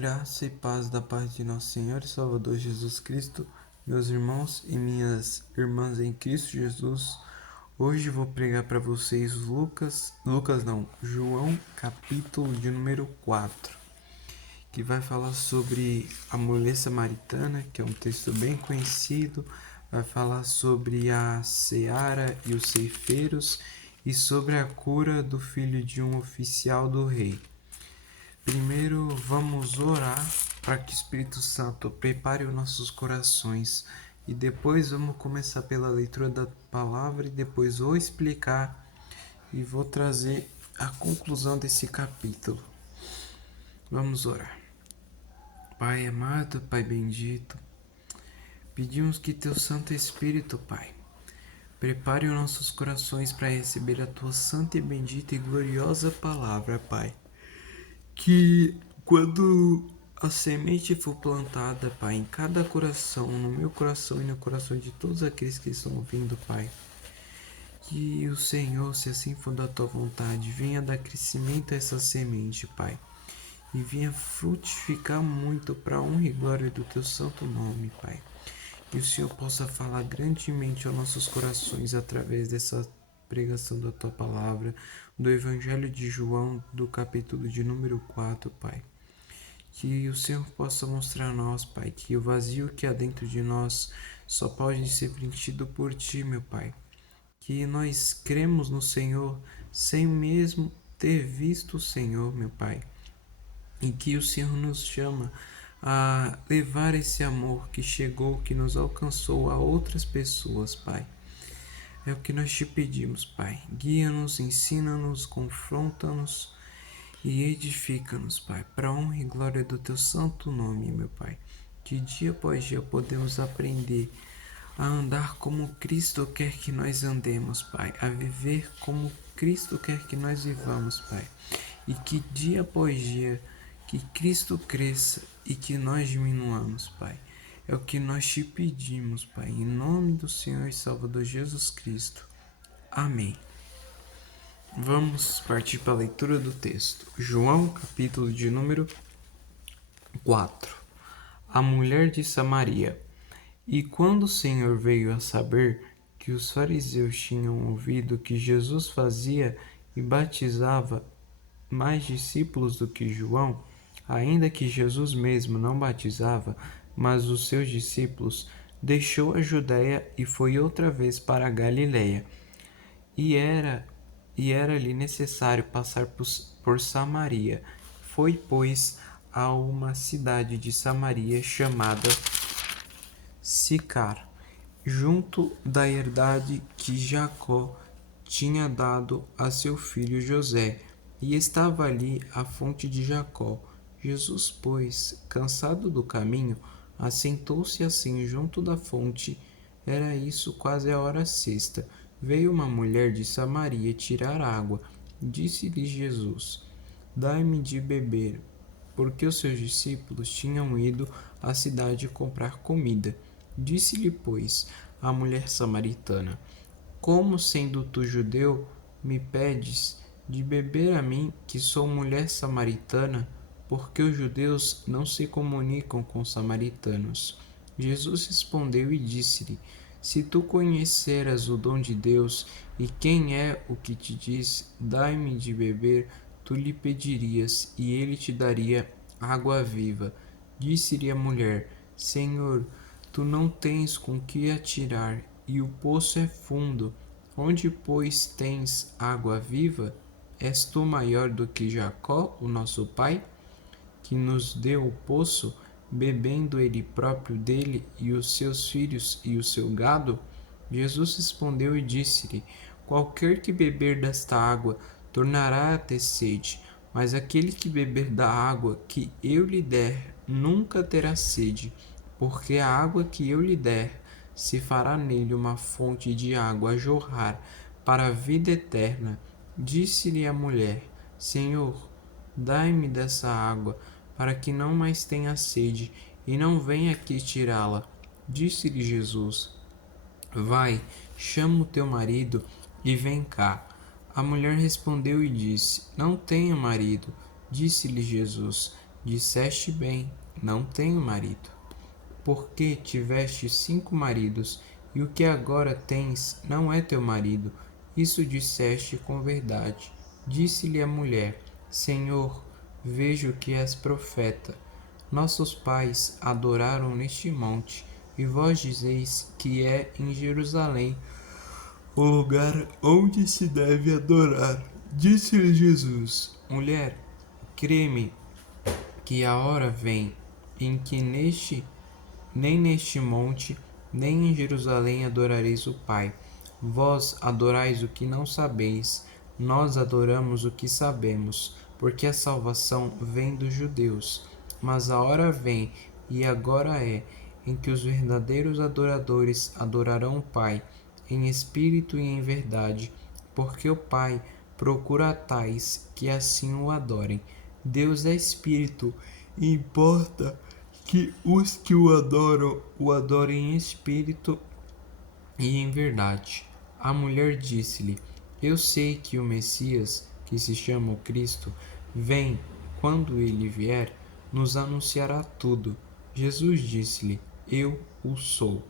Graça e paz da parte de nosso Senhor e Salvador Jesus Cristo, meus irmãos e minhas irmãs em Cristo Jesus. Hoje vou pregar para vocês João, capítulo de número 4, que vai falar sobre a mulher samaritana, que é um texto bem conhecido, vai falar sobre a seara e os ceifeiros e sobre a cura do filho de um oficial do rei. Primeiro vamos orar para que o Espírito Santo prepare os nossos corações e depois vamos começar pela leitura da palavra e depois vou explicar e vou trazer a conclusão desse capítulo. Vamos orar. Pai amado, Pai bendito, pedimos que Teu Santo Espírito, Pai, prepare os nossos corações para receber a Tua santa e bendita e gloriosa palavra, Pai. Que quando a semente for plantada, Pai, em cada coração, no meu coração e no coração de todos aqueles que estão ouvindo, Pai, que o Senhor, se assim for da Tua vontade, venha dar crescimento a essa semente, Pai, e venha frutificar muito para a honra e glória do Teu santo nome, Pai. Que o Senhor possa falar grandemente aos nossos corações através dessa pregação da Tua palavra, do Evangelho de João, do capítulo de número 4, Pai. Que o Senhor possa mostrar a nós, Pai, que o vazio que há dentro de nós só pode ser preenchido por Ti, meu Pai. Que nós cremos no Senhor sem mesmo ter visto o Senhor, meu Pai. E que o Senhor nos chama a levar esse amor que chegou, que nos alcançou a outras pessoas, Pai. É o que nós te pedimos, Pai. Guia-nos, ensina-nos, confronta-nos e edifica-nos, Pai, para a honra e glória do Teu santo nome, meu Pai. Que dia após dia podemos aprender a andar como Cristo quer que nós andemos, Pai. A viver como Cristo quer que nós vivamos, Pai. E que dia após dia que Cristo cresça e que nós diminuamos, Pai. É o que nós te pedimos, Pai, em nome do Senhor e Salvador Jesus Cristo. Amém. Vamos partir para a leitura do texto. João, capítulo de número 4. A mulher de Samaria. E quando o Senhor veio a saber que os fariseus tinham ouvido que Jesus fazia e batizava mais discípulos do que João, ainda que Jesus mesmo não batizava, mas os seus discípulos, deixou a Judéia e foi outra vez para a Galiléia. E era-lhe necessário passar por Samaria. Foi, pois, a uma cidade de Samaria chamada Sicar, junto da herdade que Jacó tinha dado a seu filho José, e estava ali a fonte de Jacó. Jesus, pois, cansado do caminho, assentou-se assim junto da fonte. Era isso quase a hora sexta. Veio uma mulher de Samaria tirar água. Disse-lhe Jesus: Dai-me de beber, porque os seus discípulos tinham ido à cidade comprar comida. Disse-lhe, pois, a mulher samaritana: Como, sendo tu judeu, me pedes de beber a mim, que sou mulher samaritana? Porque os judeus não se comunicam com os samaritanos. Jesus respondeu e disse-lhe: Se tu conheceras o dom de Deus e quem é o que te diz, dai-me de beber, tu lhe pedirias e ele te daria água viva. Disse-lhe a mulher: Senhor, tu não tens com que atirar e o poço é fundo. Onde, pois, tens água viva? És tu maior do que Jacó, o nosso pai, que nos deu o poço, bebendo ele próprio dele e os seus filhos e o seu gado? Jesus respondeu e disse-lhe: Qualquer que beber desta água tornará a ter sede, mas aquele que beber da água que eu lhe der nunca terá sede, porque a água que eu lhe der se fará nele uma fonte de água a jorrar para a vida eterna. Disse-lhe a mulher: Senhor, dai-me dessa água, para que não mais tenha sede, e não venha aqui tirá-la. Disse-lhe Jesus: Vai, chama o teu marido e vem cá. A mulher respondeu e disse: Não tenho marido. Disse-lhe Jesus: Disseste bem, não tenho marido. Porque tiveste 5 maridos, e o que agora tens não é teu marido. Isso disseste com verdade. Disse-lhe a mulher: Senhor, vejo que és profeta. Nossos pais adoraram neste monte, e vós dizeis que é em Jerusalém o lugar onde se deve adorar. Disse-lhe Jesus: Mulher, crê-me que a hora vem em que nem neste monte, nem em Jerusalém adorareis o Pai. Vós adorais o que não sabeis, nós adoramos o que sabemos, porque a salvação vem dos judeus. Mas a hora vem, e agora é, em que os verdadeiros adoradores adorarão o Pai, em espírito e em verdade, porque o Pai procura tais que assim o adorem. Deus é espírito, e importa que os que o adorem em espírito e em verdade. A mulher disse-lhe: Eu sei que o Messias, que se chama o Cristo, vem. Quando ele vier, nos anunciará tudo. Jesus disse-lhe: Eu o sou,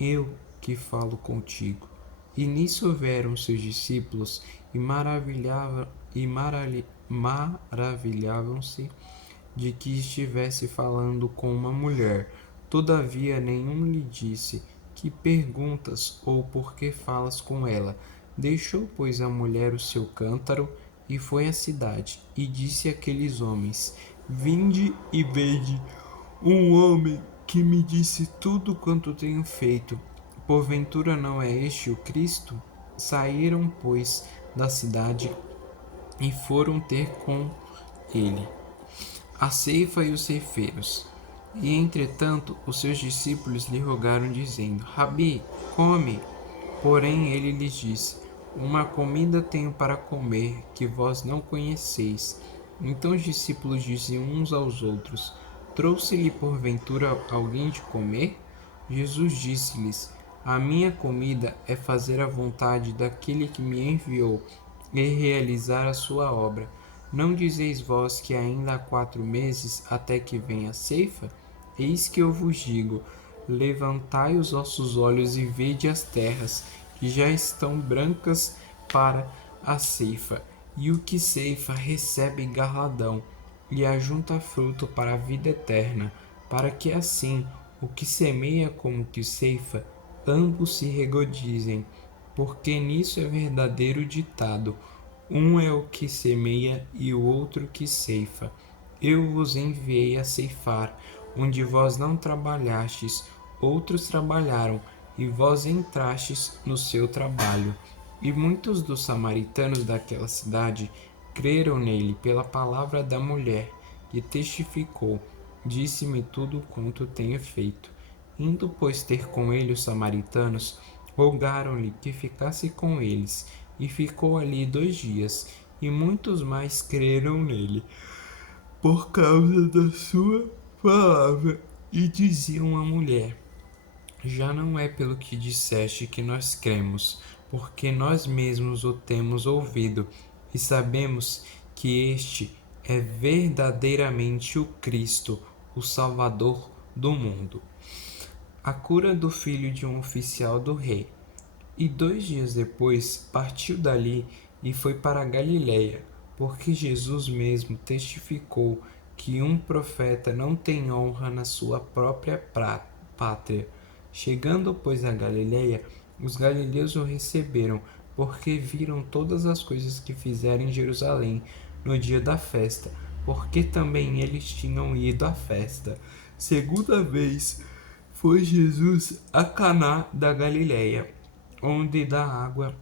eu que falo contigo. E nisso vieram seus discípulos e maravilhavam-se de que estivesse falando com uma mulher. Todavia nenhum lhe disse: Que perguntas ou por que falas com ela? Deixou, pois, a mulher o seu cântaro e foi à cidade, e disse àqueles homens: Vinde e vede um homem que me disse tudo quanto tenho feito. Porventura não é este o Cristo? Saíram, pois, da cidade e foram ter com ele a ceifa e os ceifeiros. E entretanto os seus discípulos lhe rogaram, dizendo: Rabi, come. Porém ele lhes disse: Uma comida tenho para comer que vós não conheceis. Então os discípulos diziam uns aos outros: Trouxe-lhe porventura alguém de comer? Jesus disse-lhes: A minha comida é fazer a vontade daquele que me enviou e realizar a sua obra. Não dizeis vós que ainda há 4 meses até que venha a ceifa? Eis que eu vos digo: levantai os vossos olhos e vede as terras, que já estão brancas para a ceifa, e o que ceifa recebe galardão, e ajunta fruto para a vida eterna, para que assim o que semeia como o que ceifa, ambos se regozijem, porque nisso é verdadeiro ditado: um é o que semeia e o outro que ceifa. Eu vos enviei a ceifar, onde vós não trabalhastes, outros trabalharam, e vós entrastes no seu trabalho. E muitos dos samaritanos daquela cidade creram nele pela palavra da mulher, que testificou: Disse-me tudo quanto tenho feito. Indo, pois, ter com ele os samaritanos, rogaram-lhe que ficasse com eles, e ficou ali 2 dias, e muitos mais creram nele, por causa da sua palavra. E diziam à mulher: Já não é pelo que disseste que nós cremos, porque nós mesmos o temos ouvido, e sabemos que este é verdadeiramente o Cristo, o Salvador do mundo. A cura do filho de um oficial do rei. E 2 dias depois partiu dali e foi para a Galiléia, porque Jesus mesmo testificou que um profeta não tem honra na sua própria pátria. Chegando, pois, à Galiléia, os galileus o receberam, porque viram todas as coisas que fizeram em Jerusalém no dia da festa, porque também eles tinham ido à festa. Segunda vez foi Jesus a Caná da Galiléia, onde da água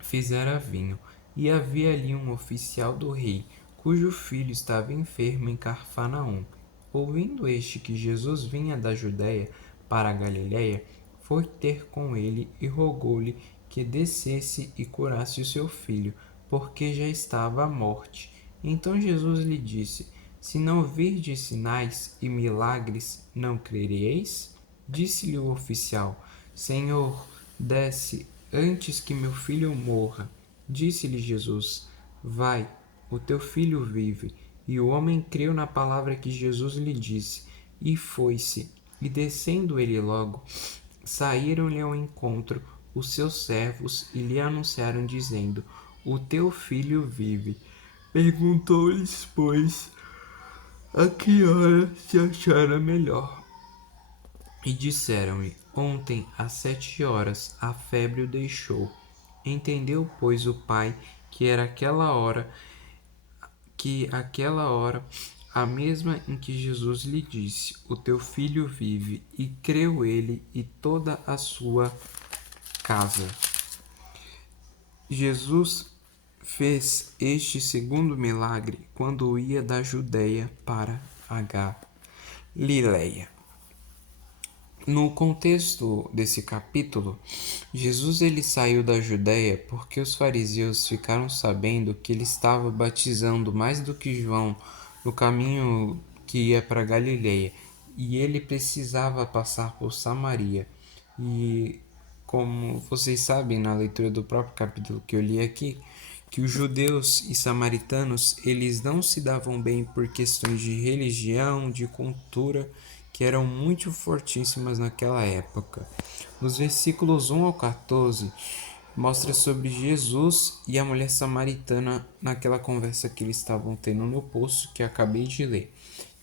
fizera vinho. E havia ali um oficial do rei, cujo filho estava enfermo em Cafarnaum. Ouvindo este que Jesus vinha da Judéia para a Galiléia, foi ter com ele e rogou-lhe que descesse e curasse o seu filho, porque já estava à morte. Então Jesus lhe disse: Se não virdes sinais e milagres, não crereis? Disse-lhe o oficial: Senhor, desce antes que meu filho morra. Disse-lhe Jesus: Vai, o teu filho vive. E o homem creu na palavra que Jesus lhe disse, e foi-se. E descendo ele logo, saíram-lhe ao encontro os seus servos e lhe anunciaram, dizendo: O teu filho vive. Perguntou-lhes, pois, a que hora se achara melhor. E disseram-lhe: Ontem, às 7 horas, a febre o deixou. Entendeu, pois, o pai que aquela hora, a mesma em que Jesus lhe disse: O teu filho vive, e creu ele e toda a sua casa. Jesus fez este segundo milagre quando ia da Judeia para a Galileia. No contexto desse capítulo, Jesus ele saiu da Judeia porque os fariseus ficaram sabendo que ele estava batizando mais do que João no caminho que ia para Galileia, e ele precisava passar por Samaria. E como vocês sabem na leitura do próprio capítulo que eu li aqui, que os judeus e samaritanos eles não se davam bem por questões de religião, de cultura, que eram muito fortíssimas naquela época. Nos versículos 1 ao 14, mostra sobre Jesus e a mulher samaritana naquela conversa que eles estavam tendo no poço que eu acabei de ler.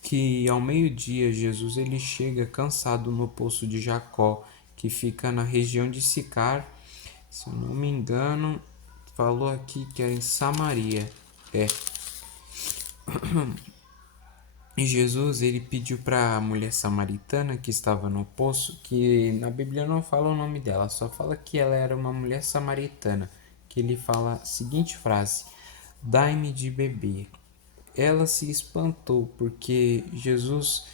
Que ao meio-dia Jesus ele chega cansado no poço de Jacó, que fica na região de Sicar, se eu não me engano, falou aqui que era em Samaria. E Jesus ele pediu para a mulher samaritana que estava no poço, que na Bíblia não fala o nome dela, só fala que ela era uma mulher samaritana, que ele fala a seguinte frase: Dai-me de beber. Ela se espantou porque Jesus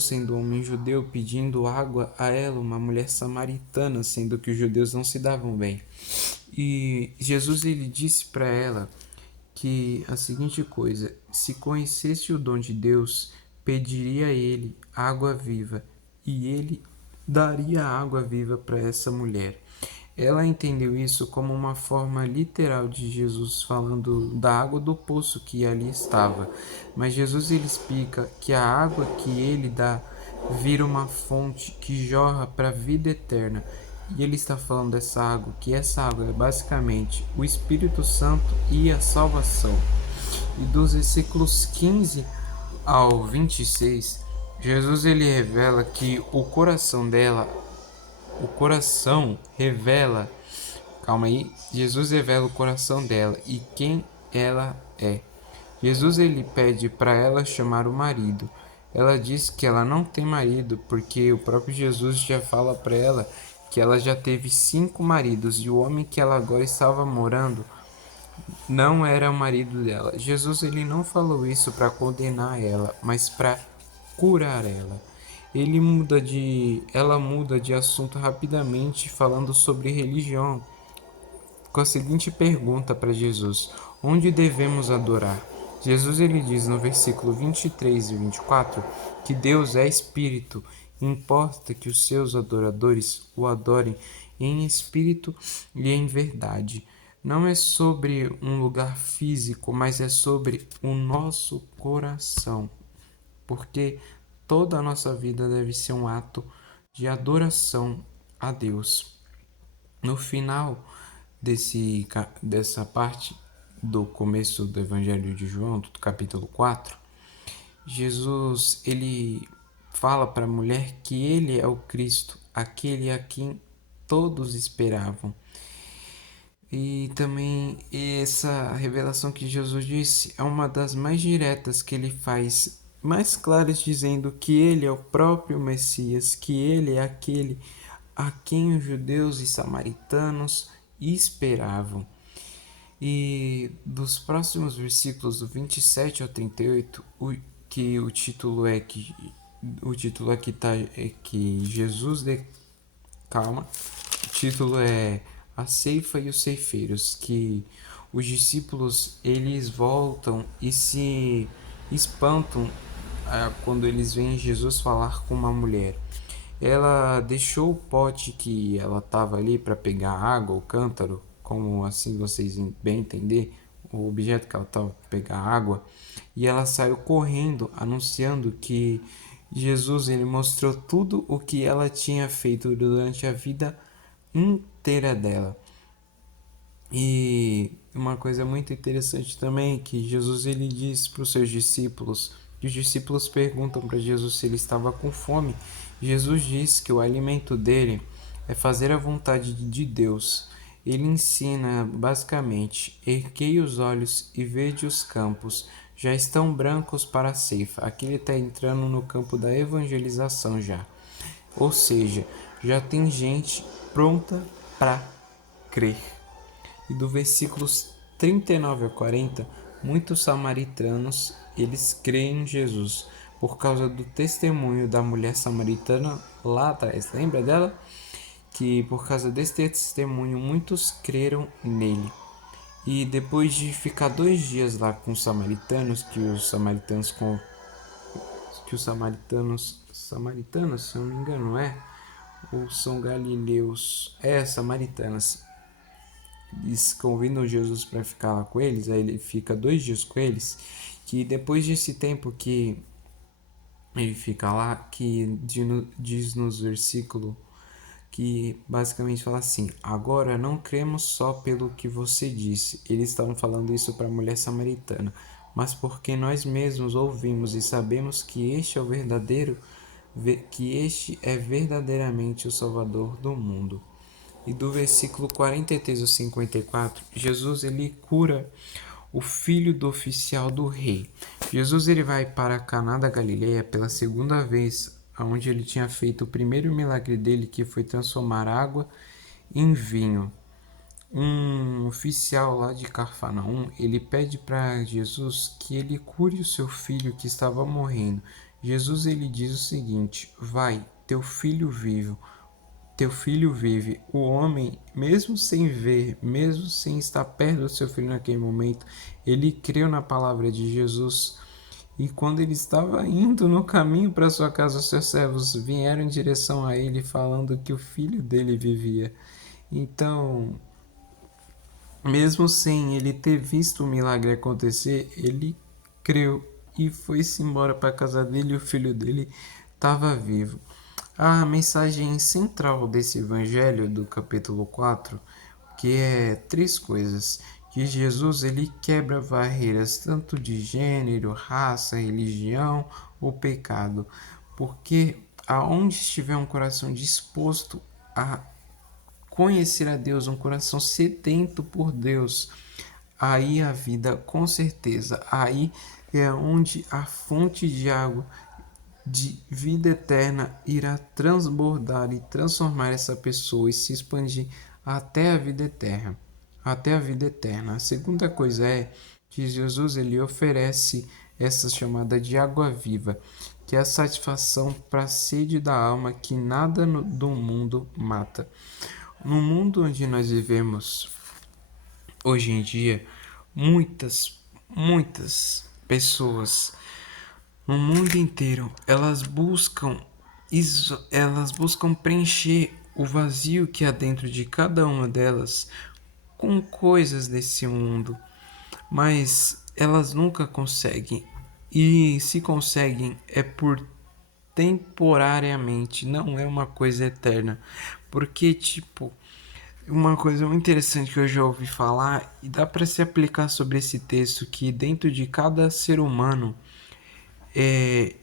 sendo um homem judeu pedindo água a ela, uma mulher samaritana, sendo que os judeus não se davam bem. E Jesus ele disse para ela que a seguinte coisa: se conhecesse o dom de Deus, pediria a ele água viva, e ele daria água viva para essa mulher. Ela entendeu isso como uma forma literal de Jesus falando da água do poço que ali estava. Mas Jesus ele explica que a água que ele dá vira uma fonte que jorra para a vida eterna. E ele está falando dessa água, que essa água é basicamente o Espírito Santo e a salvação. E dos versículos 15 ao 26, Jesus ele revela que o coração revela, Jesus revela o coração dela e quem ela é. Jesus ele pede para ela chamar o marido. Ela diz que ela não tem marido porque o próprio Jesus já fala para ela que ela já teve 5 maridos e o homem que ela agora estava morando não era o marido dela. Jesus ele não falou isso para condenar ela, mas para curar ela. Ela muda de assunto rapidamente, falando sobre religião, com a seguinte pergunta para Jesus: onde devemos adorar? Jesus ele diz no versículo 23 e 24 que Deus é espírito, e importa que os seus adoradores o adorem em espírito e em verdade. Não é sobre um lugar físico, mas é sobre o nosso coração, porque toda a nossa vida deve ser um ato de adoração a Deus. No final dessa parte do começo do Evangelho de João, do capítulo 4, Jesus ele fala para a mulher que ele é o Cristo, aquele a quem todos esperavam. E também essa revelação que Jesus disse é uma das mais diretas que ele faz, mais claras, dizendo que ele é o próprio Messias, que ele é aquele a quem os judeus e samaritanos esperavam. E dos próximos versículos do 27 ao 38, o título aqui tá é que Jesus calma. O título é A Ceifa e os Ceifeiros, que os discípulos eles voltam e se espantam quando eles veem Jesus falar com uma mulher. Ela deixou o pote que ela estava ali para pegar água, o cântaro, como assim vocês bem entender, o objeto que ela estava pegar água, e ela saiu correndo anunciando que Jesus ele mostrou tudo o que ela tinha feito durante a vida inteira dela. E uma coisa muito interessante também é que Jesus ele diz para os seus discípulos, que os discípulos perguntam para Jesus se ele estava com fome. Jesus diz que o alimento dele é fazer a vontade de Deus. Ele ensina basicamente: erguei os olhos e vede os campos, já estão brancos para a ceifa. Aqui ele está entrando no campo da evangelização já. Ou seja, já tem gente pronta para crer. E do versículos 39 a 40, muitos samaritanos, eles creem em Jesus por causa do testemunho da mulher samaritana lá atrás. Lembra dela? Que por causa desse testemunho, muitos creram nele. E depois de ficar 2 dias lá com os samaritanos, samaritanos, se eu não me engano, não é? Ou são galileus? Samaritanas. Eles convidam Jesus para ficar lá com eles, aí ele fica 2 dias com eles, que depois desse tempo que ele fica lá, que diz nos versículos, que basicamente fala assim: agora não cremos só pelo que você disse. Eles estavam falando isso para a mulher samaritana, mas porque nós mesmos ouvimos e sabemos que este é verdadeiramente o Salvador do mundo. E do versículo 43 ao 54, Jesus ele cura o filho do oficial do rei. Jesus ele vai para Caná da Galileia pela segunda vez, onde ele tinha feito o primeiro milagre dele, que foi transformar água em vinho. Um oficial lá de Cafarnaum, ele pede para Jesus que ele cure o seu filho que estava morrendo. Jesus ele diz o seguinte: vai, teu filho vive. Teu filho vive. O homem, mesmo sem ver, mesmo sem estar perto do seu filho naquele momento, ele creu na palavra de Jesus. E quando ele estava indo no caminho para sua casa, os seus servos vieram em direção a ele, falando que o filho dele vivia. Então, mesmo sem ele ter visto o milagre acontecer, ele creu e foi-se embora para a casa dele e o filho dele estava vivo. A mensagem central desse evangelho do capítulo 4, que é 3 coisas, que Jesus ele quebra barreiras tanto de gênero, raça, religião ou pecado, porque aonde estiver um coração disposto a conhecer a Deus, um coração sedento por Deus, aí a vida, com certeza, aí é onde a fonte de água de vida eterna irá transbordar e transformar essa pessoa e se expandir até a vida eterna. Até a vida eterna. A segunda coisa é que Jesus ele oferece essa chamada de água viva, que é a satisfação para a sede da alma que nada do mundo mata. No mundo onde nós vivemos hoje em dia, muitas pessoas no mundo inteiro, elas buscam preencher o vazio que há dentro de cada uma delas com coisas desse mundo, mas elas nunca conseguem. E se conseguem é por temporariamente, não é uma coisa eterna. Porque tipo, uma coisa muito interessante que eu já ouvi falar e dá para se aplicar sobre esse texto, que dentro de cada ser humano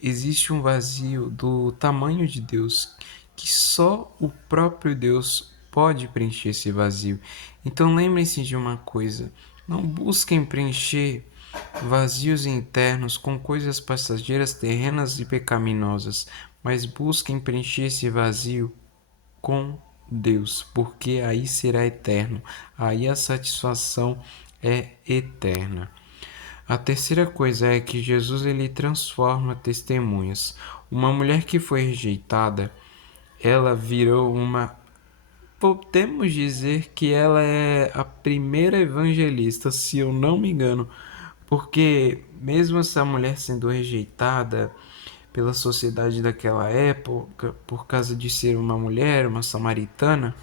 existe um vazio do tamanho de Deus, que só o próprio Deus pode preencher esse vazio. Então lembrem-se de uma coisa: não busquem preencher vazios internos com coisas passageiras, terrenas e pecaminosas, mas busquem preencher esse vazio com Deus, porque aí será eterno, aí a satisfação é eterna. A terceira coisa é que Jesus ele transforma testemunhas. Uma mulher que foi rejeitada, ela virou uma. Podemos dizer que ela é a primeira evangelista, se eu não me engano, porque mesmo essa mulher sendo rejeitada pela sociedade daquela época, por causa de ser uma mulher, uma samaritana,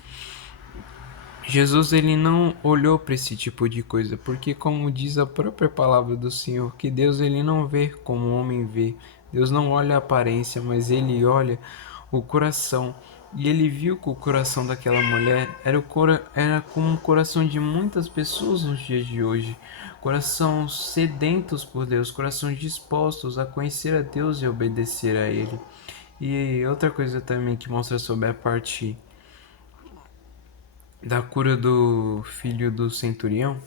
Jesus ele não olhou para esse tipo de coisa, porque como diz a própria palavra do Senhor, que Deus ele não vê como o homem vê. Deus não olha a aparência, mas ele olha o coração. E ele viu que o coração daquela mulher era como o coração de muitas pessoas nos dias de hoje. Corações sedentos por Deus, corações dispostos a conhecer a Deus e obedecer a Ele. E outra coisa também que mostra sobre a parte da cura do filho do centurião,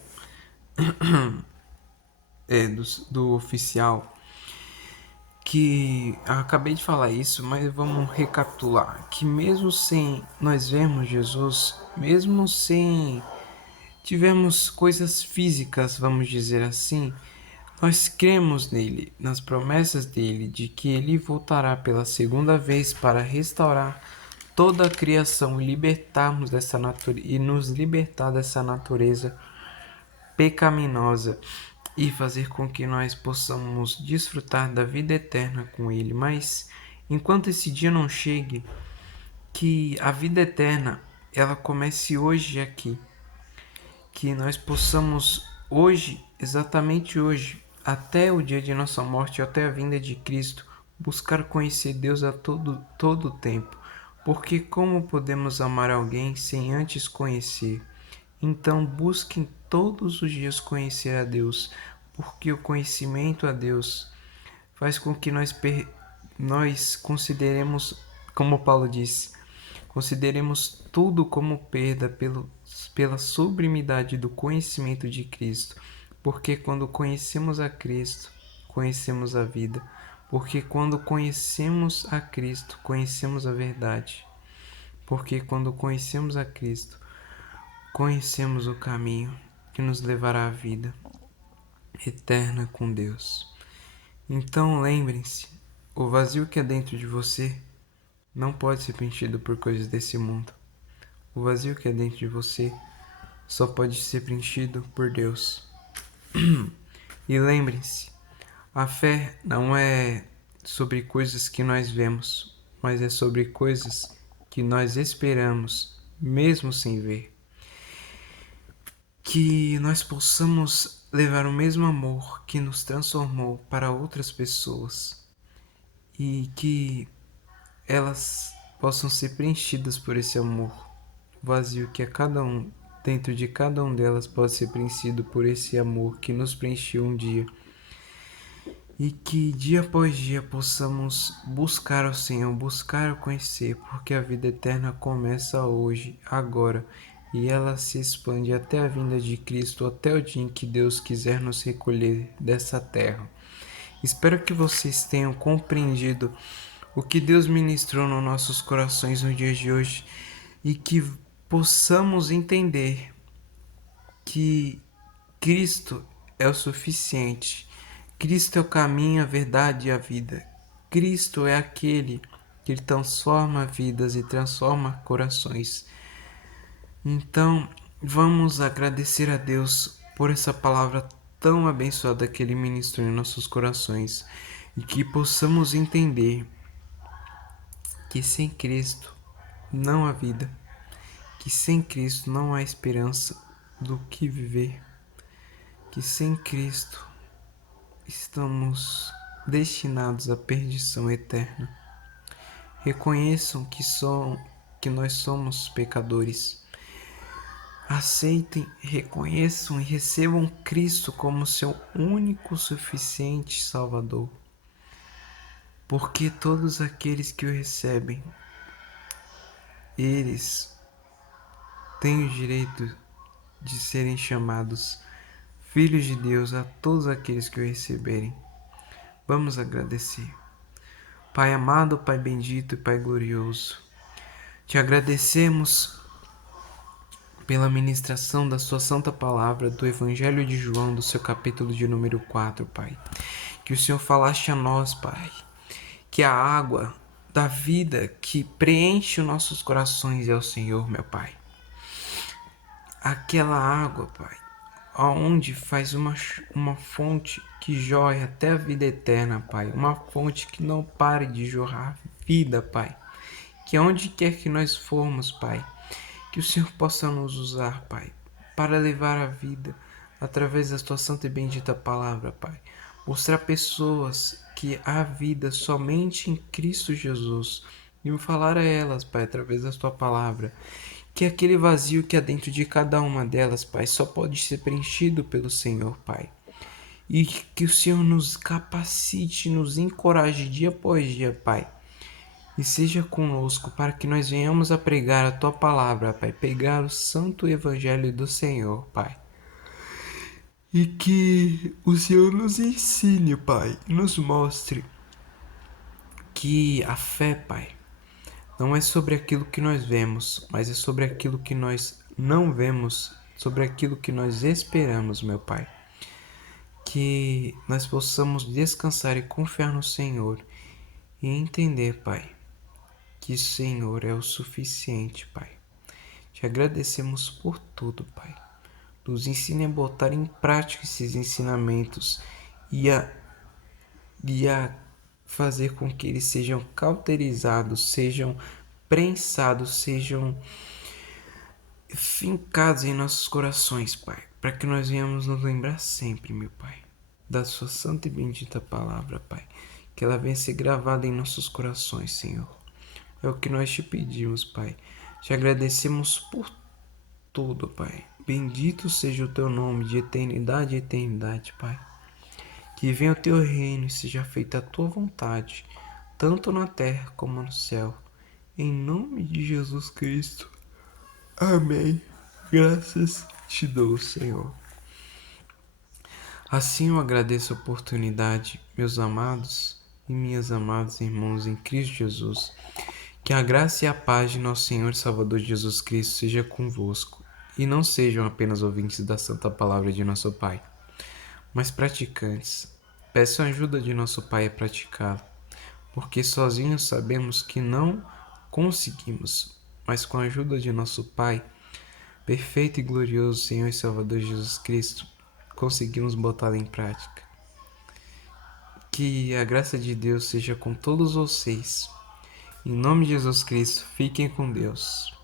do oficial, que eu acabei de falar isso, mas vamos recapitular, que mesmo sem nós vermos Jesus, mesmo sem tivermos coisas físicas, vamos dizer assim, nós cremos nele, nas promessas dele, de que ele voltará pela segunda vez para restaurar toda a criação e libertarmos dessa natureza e nos libertar dessa natureza pecaminosa e fazer com que nós possamos desfrutar da vida eterna com ele. Mas enquanto esse dia não chegue, que a vida eterna ela comece hoje aqui, que nós possamos hoje, exatamente hoje, até o dia de nossa morte, até a vinda de Cristo, buscar conhecer Deus a todo tempo. Porque como podemos amar alguém sem antes conhecer? Então busquem todos os dias conhecer a Deus, porque o conhecimento a Deus faz com que nós consideremos, como Paulo disse, consideremos tudo como perda pela sublimidade do conhecimento de Cristo, porque quando conhecemos a Cristo, conhecemos a vida, porque quando conhecemos a Cristo, conhecemos a verdade, porque quando conhecemos a Cristo, conhecemos o caminho que nos levará à vida eterna com Deus. Então lembrem-se, o vazio que é dentro de você não pode ser preenchido por coisas desse mundo. O vazio que é dentro de você só pode ser preenchido por Deus. E lembrem-se, a fé não é sobre coisas que nós vemos, mas é sobre coisas que nós esperamos, mesmo sem ver. Que nós possamos levar o mesmo amor que nos transformou para outras pessoas e que elas possam ser preenchidas por esse amor vazio que dentro de cada um delas pode ser preenchido por esse amor que nos preencheu um dia. E que dia após dia possamos buscar o Senhor, buscar o conhecer, porque a vida eterna começa hoje, agora, e ela se expande até a vinda de Cristo, até o dia em que Deus quiser nos recolher dessa terra. Espero que vocês tenham compreendido o que Deus ministrou nos nossos corações no dia de hoje e que possamos entender que Cristo é o suficiente. Cristo é o caminho, a verdade e a vida. Cristo é aquele que transforma vidas e transforma corações. Então, vamos agradecer a Deus por essa palavra tão abençoada que Ele ministrou em nossos corações e que possamos entender que sem Cristo não há vida, que sem Cristo não há esperança do que viver, que sem Cristo estamos destinados à perdição eterna. Reconheçam que nós somos pecadores. Aceitem, reconheçam e recebam Cristo como seu único suficiente Salvador. Porque todos aqueles que o recebem, eles têm o direito de serem chamados filhos de Deus a todos aqueles que o receberem. Vamos agradecer. Pai amado, Pai bendito e Pai glorioso, te agradecemos pela ministração da sua santa palavra do Evangelho de João, do seu capítulo de número 4, Pai. Que o Senhor falaste a nós, Pai, que a água da vida que preenche os nossos corações é o Senhor, meu Pai. Aquela água, Pai, aonde faz uma fonte que jorre até a vida eterna, Pai. Uma fonte que não pare de jorrar vida, Pai. Que onde quer que nós formos, Pai, Que o Senhor possa nos usar, Pai, para levar a vida através da tua santa e bendita palavra, Pai. Mostrar pessoas que há vida somente em Cristo Jesus e falar a elas, Pai, através da tua palavra, que aquele vazio que há dentro de cada uma delas, Pai, só pode ser preenchido pelo Senhor, Pai. E que o Senhor nos capacite, nos encoraje dia após dia, Pai. E seja conosco para que nós venhamos a pregar a tua palavra, Pai. Pregar o santo evangelho do Senhor, Pai. E que o Senhor nos ensine, Pai, e nos mostre que a fé, Pai, não é sobre aquilo que nós vemos, mas é sobre aquilo que nós não vemos, sobre aquilo que nós esperamos, meu Pai. Que nós possamos descansar e confiar no Senhor e entender, Pai, que o Senhor é o suficiente, Pai. Te agradecemos por tudo, Pai. Nos ensine a botar em prática esses ensinamentos e a fazer com que eles sejam cauterizados, sejam prensados, sejam fincados em nossos corações, Pai, para que nós venhamos nos lembrar sempre, meu Pai, da sua santa e bendita palavra, Pai, que ela venha ser gravada em nossos corações, Senhor. É o que nós te pedimos, Pai. Te agradecemos por tudo, Pai. Bendito seja o teu nome de eternidade a eternidade, Pai. Que venha o teu reino e seja feita a tua vontade, tanto na terra como no céu. Em nome de Jesus Cristo. Amém. Graças te dou, Senhor. Assim eu agradeço a oportunidade, meus amados e minhas amadas irmãos em Cristo Jesus. Que a graça e a paz de nosso Senhor e Salvador Jesus Cristo seja convosco, e não sejam apenas ouvintes da santa palavra de nosso Pai, mas praticantes. Peçam ajuda de nosso Pai a praticá-la, porque sozinhos sabemos que não conseguimos, mas com a ajuda de nosso Pai, perfeito e glorioso Senhor e Salvador Jesus Cristo, conseguimos botá-la em prática. Que a graça de Deus seja com todos vocês. Em nome de Jesus Cristo, fiquem com Deus.